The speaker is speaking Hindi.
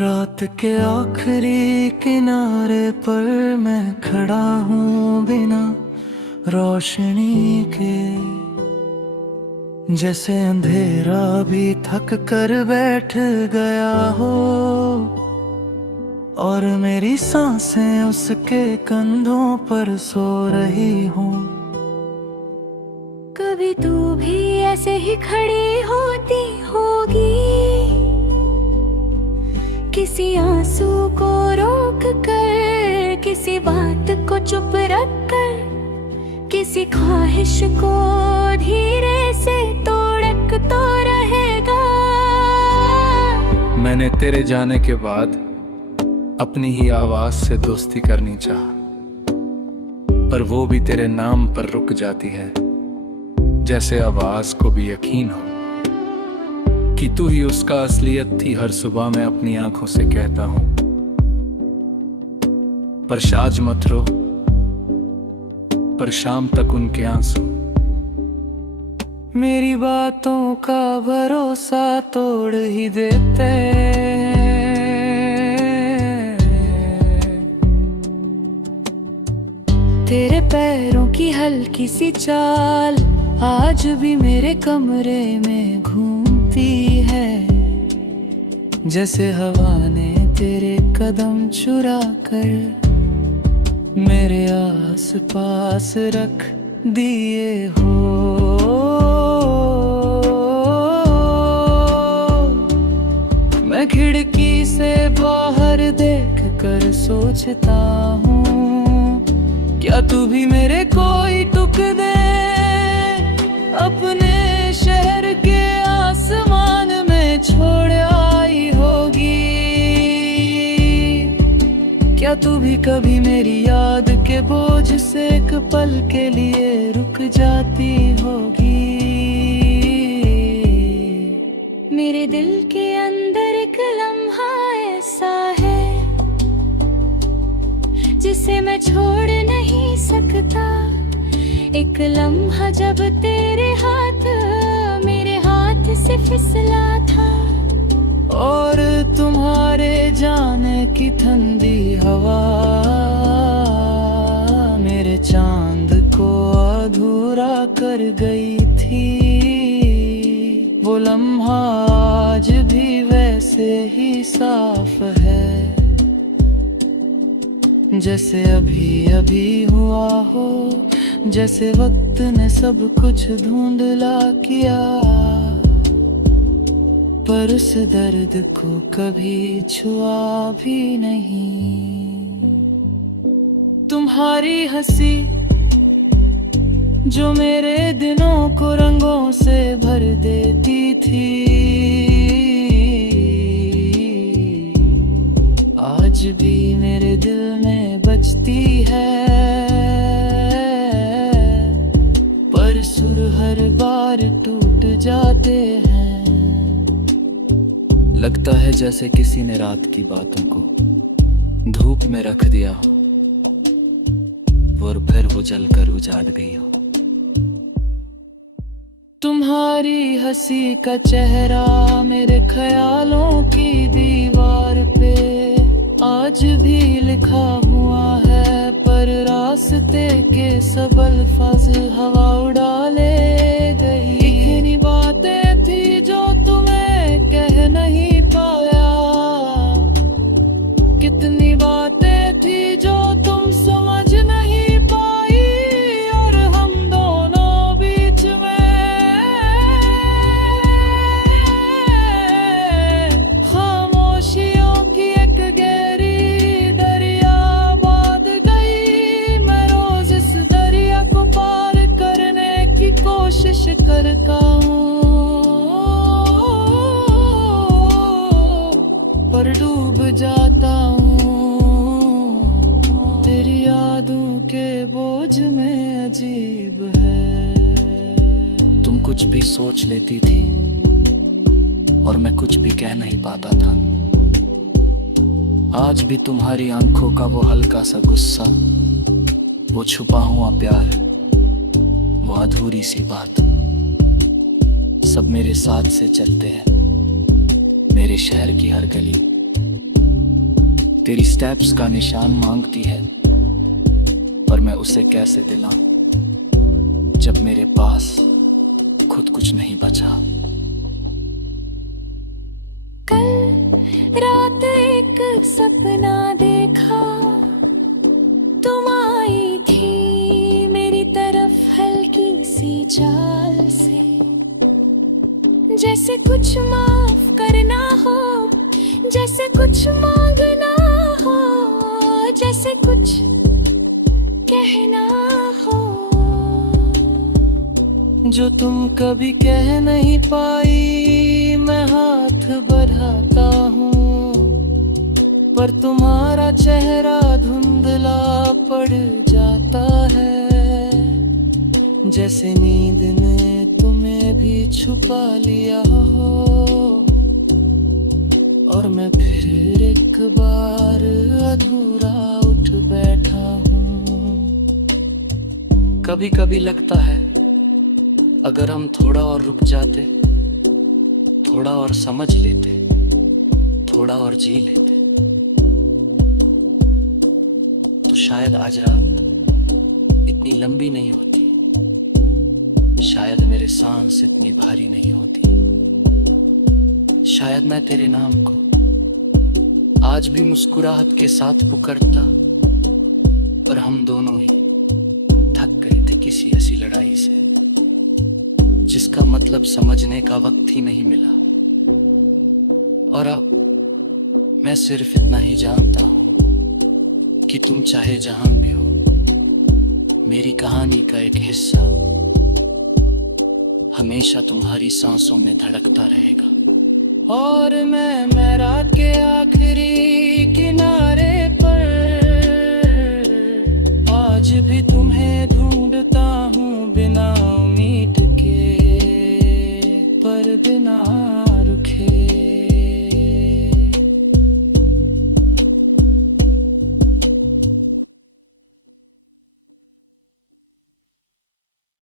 रात के आखिरी किनारे पर मैं खड़ा हूँ बिना रोशनी के, जैसे अंधेरा भी थक कर बैठ गया हो और मेरी सांसें उसके कंधों पर सो रही हूँ। कभी तू भी ऐसे ही खड़ी होती होगी, किसी आंसू को रोक कर, किसी बात को चुप रख कर, किसी ख्वाहिश को धीरे से तोड़क तो रहेगा। मैंने तेरे जाने के बाद अपनी ही आवाज से दोस्ती करनी चाहा, पर वो भी तेरे नाम पर रुक जाती है, जैसे आवाज को भी यकीन हो कि तू ही उसका असलियत थी। हर सुबह मैं अपनी आंखों से कहता हूं, पर शाज मत रो, पर शाम तक उनके आंसू मेरी बातों का भरोसा तोड़ ही देते। तेरे पैरों की हल्की सी चाल आज भी मेरे कमरे में घूमती है, जैसे हवा ने तेरे कदम चुरा कर मेरे आस पास रख दिए हो। मैं खिड़की से बाहर देख कर सोचता हूँ, क्या तू भी मेरे कोई टुक दे अपने शहर के आसमान में छोड़ आई होगी। क्या तू भी कभी मेरी याद के बोझ से एक पल के लिए रुक जाती होगी। मेरे दिल के अंदर एक लम्हा ऐसा है जिसे मैं छोड़ नहीं सकता। एक लम्हा जब तेरे हाथ मेरे हाथ से फिसला था, और तुम्हारे जाने की ठंडी हवा मेरे चांद को अधूरा कर गई थी। वो लम्हा आज भी वैसे ही साफ है, जैसे अभी अभी हुआ हो, जैसे वक्त ने सब कुछ धुंधला किया, पर उस दर्द को कभी छुआ भी नहीं। तुम्हारी हंसी जो मेरे दिनों को रंगों से भर देती थी, आज भी मेरे दिल में बजती है, पर सुर हर बार टूट जाते हैं। लगता है जैसे किसी ने रात की बातों को धूप में रख दिया हो और फिर वो जलकर उजाड़ गई हो। तुम्हारी हंसी का चेहरा मेरे ख्यालों की दीवार पे आज भी लिखा हुआ है, पर रास्ते के सब अल्फाज हवा उड़ा ले गई। इतनी बातें थी जो तुम्हें कह नहीं पाया, कितनी बातें थी जो तुम समझ नहीं पाई, और हम दोनों बीच में खामोशियों की एक गहरी दरिया बांध गई। मैं रोज इस दरिया को पार करने की कोशिश करता हूँ, पर डूब जाता हूँ तेरी यादों के बोझ में। अजीब है, तुम कुछ भी सोच लेती थी और मैं कुछ भी कह नहीं पाता था। आज भी तुम्हारी आंखों का वो हल्का सा गुस्सा, वो छुपा हुआ प्यार, वो अधूरी सी बात, सब मेरे साथ से चलते हैं। मेरे शहर की हर गली, तेरी स्टेप्स का निशान मांगती है, पर मैं उसे कैसे दिलाऊं जब मेरे पास खुद कुछ नहीं बचा। कल रात एक सपना देखा, तुम आई थी मेरी तरफ हल्की सी चाल से, जैसे कुछ माफ करना हो, जैसे कुछ मांगना हो, जैसे कुछ कहना हो, जो तुम कभी कह नहीं पाई मैं हाथ बढ़ाता हूँ, पर तुम्हारा चेहरा धुंधला पड़ जाता है, जैसे नींद ने तुम्हें भी छुपा लिया हो, और मैं फिर एक बार अधूरा उठ बैठा हूँ। कभी कभी लगता है अगर हम थोड़ा और रुक जाते, थोड़ा और समझ लेते, थोड़ा और जी लेते, तो शायद आज रात इतनी लंबी नहीं होती, शायद मेरे सांस इतनी भारी नहीं होती, शायद मैं तेरे नाम को आज भी मुस्कुराहट के साथ पुकारता, पर हम दोनों ही थक गए थे किसी ऐसी लड़ाई से जिसका मतलब समझने का वक्त ही नहीं मिला। और अब मैं सिर्फ इतना ही जानता हूं कि तुम चाहे जहां भी हो, मेरी कहानी का एक हिस्सा हमेशा तुम्हारी सांसों में धड़कता रहेगा। और मैं रात के आखिरी किनारे पर आज भी तुम्हें ढूंढता हूँ, बिना उम्मीद के, पर बिना